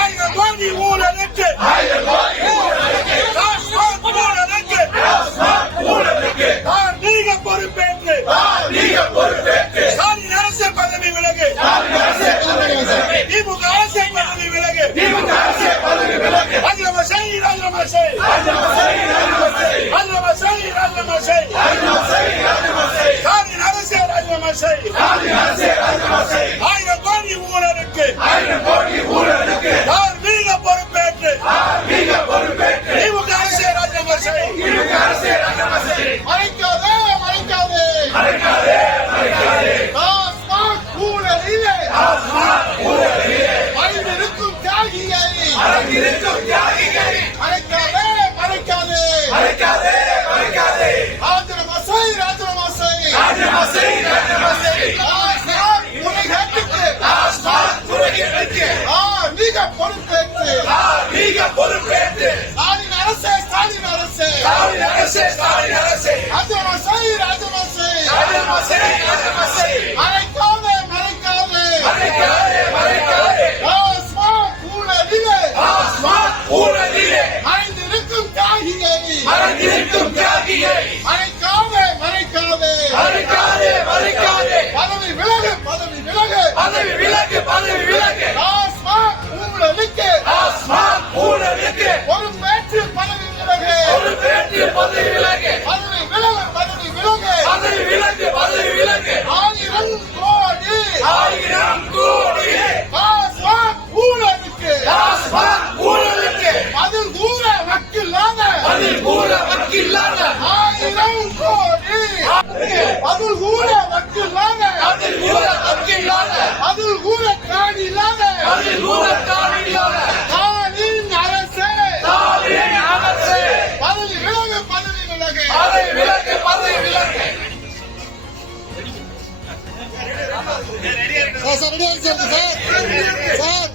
ஆயிரம் கோடி ஊழலுக்கு தார்மீக பொறுப்பேற்று ஸ்டாலின் அரசு பதவி விலகு. திமுக அரசு பதவி விலகு. ராஜினாமா செய், ராஜினாமா செய், ராஜினாமா செய், ராஜினாமா செய், ஸ்டாலின் அரசு ராஜினாமா செய். ஆயிரம் கோடி ஊழலுக்கு தார்மீக பொறுப்பேற்று திமுக அரசு ராஜினாமா செய். மறைக்காதே, மறைக்காதே, டாஸ்மாக் ஊழலிலே மறைந்திருக்கும் தியாகியை மறைக்காதே, மறைக்காதே, ராஜினாமா செய், ராஜினாமா செய், டாஸ்மாக் முறைகேட்டுக்கு தார்மீக பொறுப்பேற்று ஸ்டாலின் அரசே, ஸ்டாலின் அரசே, ராஜினாமா செய், ராஜினாமா செய், மறைக்காதே, டாஸ்மாக் ஊழலிலே மறைந்திருக்கும் தியாகியை மறைக்காதே, பதவி விலகு, டாஸ்மாக் ஊழலுக்கு பொறுப்பேற்று பதவி விலகு, பதவி விலகு. 1000 கோடி டாஸ்மாக் ஊழலுக்கு பதில் கூற வக்கில்லாத 1000 கோடி பதில் கூற வக்கில்லாத பதில் கூற காணில்லாத ஸ்டாலின் அரசே பதவி விலகு. சார்